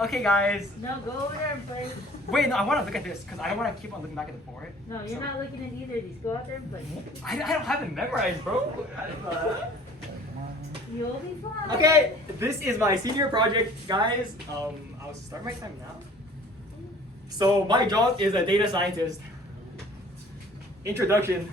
Okay, guys. No, go over there and play. Wait, no, I want to look at this because I don't want to keep on looking back at the board. No, you're not looking at either of these. Go out there and play. I don't have it memorized, bro. You'll be fine. Okay, this is my senior project, guys. I'll start my time now. So my job is a data scientist. Introduction.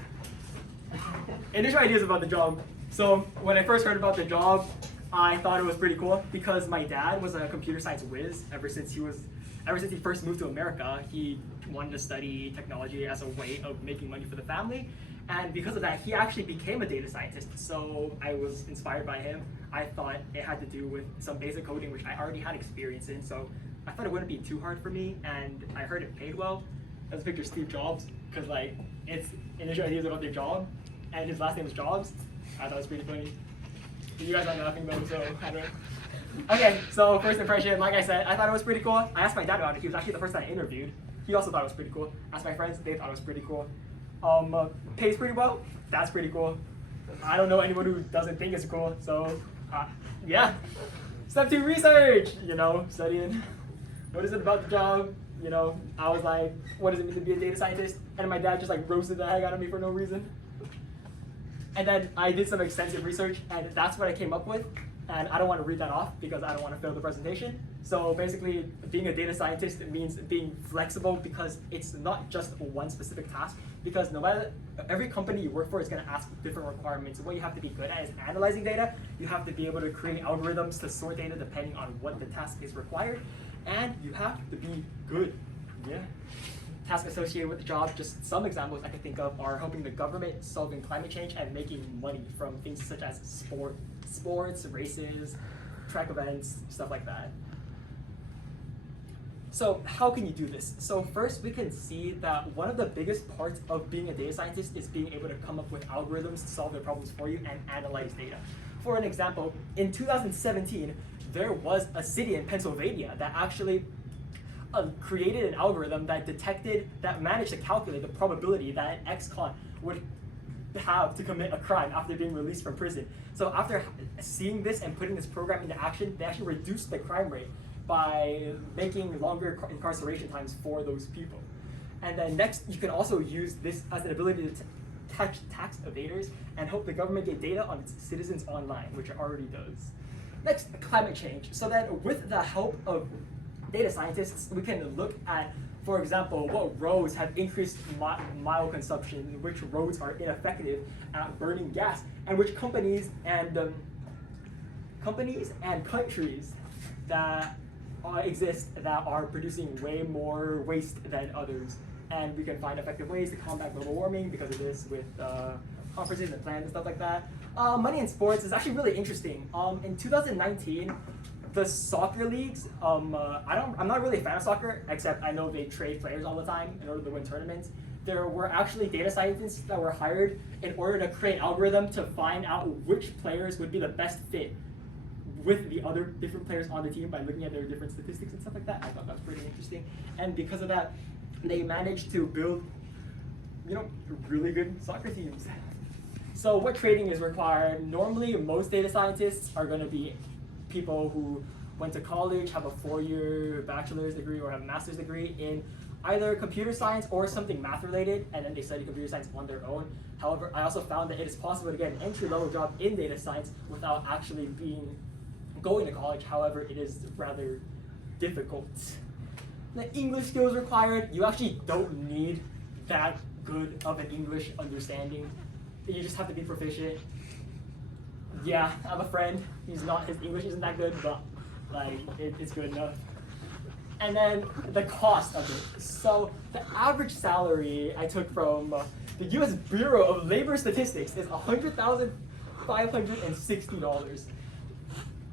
Initial ideas about the job. So when I first heard about the job, I thought it was pretty cool because my dad was a computer science whiz ever since he first moved to America. He wanted to study technology as a way of making money for the family. And because of that, he actually became a data scientist. So I was inspired by him. I thought it had to do with some basic coding, which I already had experience in. So I thought it wouldn't be too hard for me. And I heard it paid well. Let's picture Steve Jobs, because like it's initial ideas about their job, and his last name is Jobs. I thought it was pretty funny. You guys aren't laughing though, so I don't know. Okay, so first impression, like I said, I thought it was pretty cool. I asked my dad about it. He was actually the first one I interviewed. He also thought it was pretty cool. Asked my friends, they thought it was pretty cool. Pays pretty well. That's pretty cool. I don't know anyone who doesn't think it's cool. So, yeah. Step 2, research. Studying. What is it about the job? I was like, what does it mean to be a data scientist? And my dad just like roasted the heck out of me for no reason. And then I did some extensive research, and that's what I came up with. And I don't want to read that off because I don't want to fail the presentation. So basically, being a data scientist means being flexible because it's not just one specific task. Because no matter every company you work for is going to ask different requirements. What you have to be good at is analyzing data. You have to be able to create algorithms to sort data depending on what the task is required, and you have to be good. Yeah. Tasks associated with the job, just some examples I can think of are helping the government solving climate change and making money from things such as sports, races, track events, stuff like that. So how can you do this? So first we can see that one of the biggest parts of being a data scientist is being able to come up with algorithms to solve their problems for you and analyze data. For an example, in 2017, there was a city in Pennsylvania that actually created an algorithm that managed to calculate the probability that an ex-con would have to commit a crime after being released from prison. So after seeing this and putting this program into action, they actually reduced the crime rate by making longer incarceration times for those people. And then next, you can also use this as an ability to catch tax evaders and help the government get data on its citizens online, which it already does. Next, climate change. So then with the help of data scientists, we can look at, for example, what roads have increased mile consumption, which roads are ineffective at burning gas, and which companies and countries that exist that are producing way more waste than others. And we can find effective ways to combat global warming because of this with conferences and plans and stuff like that. Money in sports is actually really interesting. In 2019, the soccer leagues, I'm not really a fan of soccer, except I know they trade players all the time in order to win tournaments. There were actually data scientists that were hired in order to create an algorithm to find out which players would be the best fit with the other different players on the team by looking at their different statistics and stuff like that. I thought that was pretty interesting. And because of that, they managed to build, really good soccer teams. So what training is required? Normally, most data scientists are going to be people who went to college, have a 4-year bachelor's degree or have a master's degree in either computer science or something math related, and then they study computer science on their own. However, I also found that it is possible to get an entry-level job in data science without actually going to college. However, it is rather difficult. The English skills required, you actually don't need that good of an English understanding. You just have to be proficient. Yeah, I have a friend. His English isn't that good, but it's good enough. And then the cost of it. So the average salary I took from the U.S. Bureau of Labor Statistics is $100,560.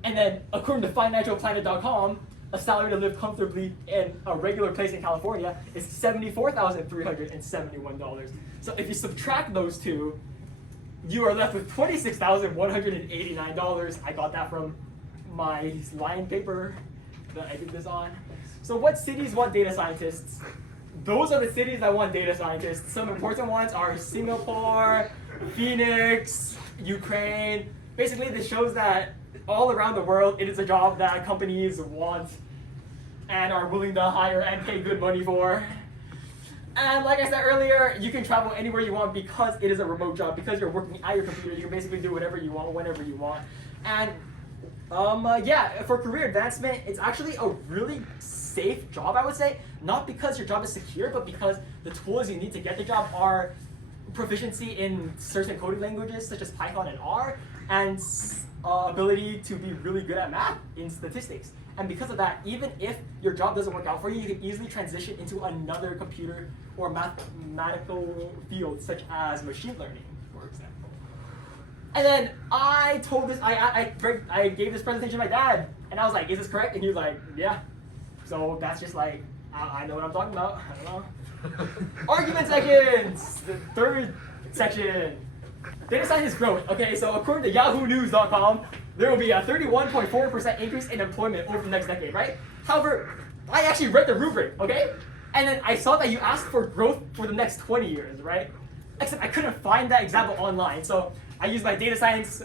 And then according to financialplanet.com, a salary to live comfortably in a regular place in California is $74,371. So if you subtract those two, you are left with $26,189. I got that from my line paper that I did this on. So what cities want data scientists? Those are the cities that want data scientists. Some important ones are Singapore, Phoenix, Ukraine. Basically, this shows that all around the world, it is a job that companies want and are willing to hire and pay good money for. And like I said earlier, you can travel anywhere you want because it is a remote job. Because you're working at your computer, you can basically do whatever you want, whenever you want. And yeah, for career advancement, it's actually a really safe job, I would say. Not because your job is secure, but because the tools you need to get the job are proficiency in certain coding languages, such as Python and R, and ability to be really good at math in statistics. And because of that, even if your job doesn't work out for you, you can easily transition into another computer or mathematical field, such as machine learning, for example. And then I told this, I gave this presentation to my dad, and I was like, "Is this correct?" And he was like, "Yeah." So that's just like, I know what I'm talking about. I don't know. Argument sections, the third section. Data scientist growth. Okay, so according to YahooNews.com, there will be a 31.4% increase in employment over the next decade, right? However, I actually read the rubric, okay? And then I saw that you asked for growth for the next 20 years, right? Except I couldn't find that example online, so I used my data science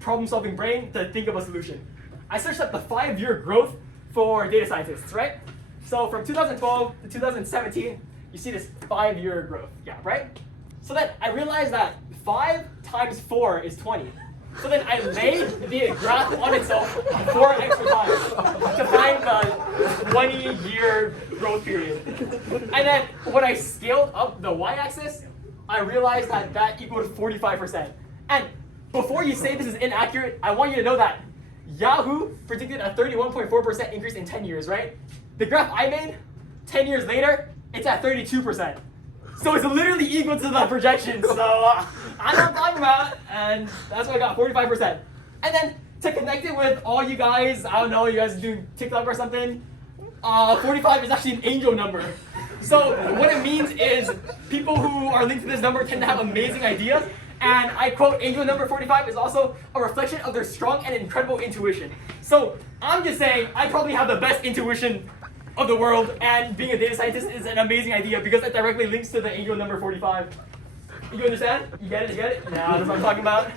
problem-solving brain to think of a solution. I searched up the 5-year growth for data scientists, right? So from 2012 to 2017, you see this 5-year growth gap, right? So then I realized that 5 times 4 is 20. So then I laid the graph on itself 4 extra times to find the 20-year growth period. And then when I scaled up the y-axis, I realized that that equaled 45%. And before you say this is inaccurate, I want you to know that Yahoo predicted a 31.4% increase in 10 years, right? The graph I made, 10 years later, it's at 32%. So it's literally equal to the projection. So I know what I'm talking about, and that's why I got 45%. And then to connect it with all you guys, I don't know, you guys do TikTok or something, 45 is actually an angel number. So what it means is people who are linked to this number tend to have amazing ideas. And I quote, angel number 45 is also a reflection of their strong and incredible intuition. So I'm just saying, I probably have the best intuition of the world, and being a data scientist is an amazing idea because it directly links to the angel number 45. You understand? You get it? You get it? Now that's what I'm talking about.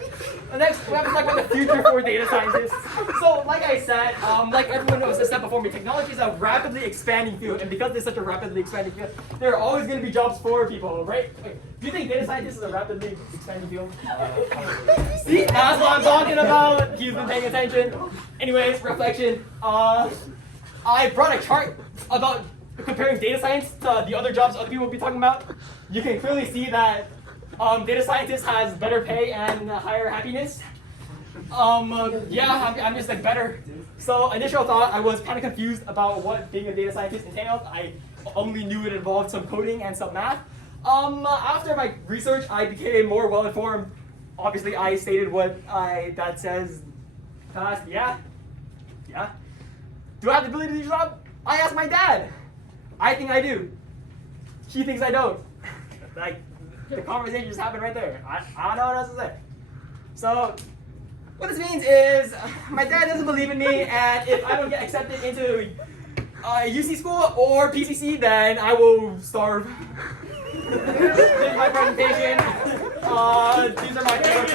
Next, we have to talk about the future for data scientists. So, like I said, like everyone knows, said before me, technology is a rapidly expanding field, and because it's such a rapidly expanding field, there are always going to be jobs for people, right? Wait, do you think data scientist is a rapidly expanding field? See, that's what I'm talking about. He's been paying attention. Anyways, reflection. I brought a chart about comparing data science to the other jobs other people will be talking about. You can clearly see that data scientist has better pay and higher happiness. Yeah, I'm just like better. So initial thought, I was kind of confused about what being a data scientist entailed. I only knew it involved some coding and some math. After my research, I became more well-informed. Obviously, I stated what that says. Yeah. Do I have the ability to do the job? I asked my dad. I think I do. He thinks I don't. Like, the conversation just happened right there. I don't know what else to say. So, what this means is, my dad doesn't believe in me, and if I don't get accepted into UC school or PCC, then I will starve. This is my presentation. These are my favorite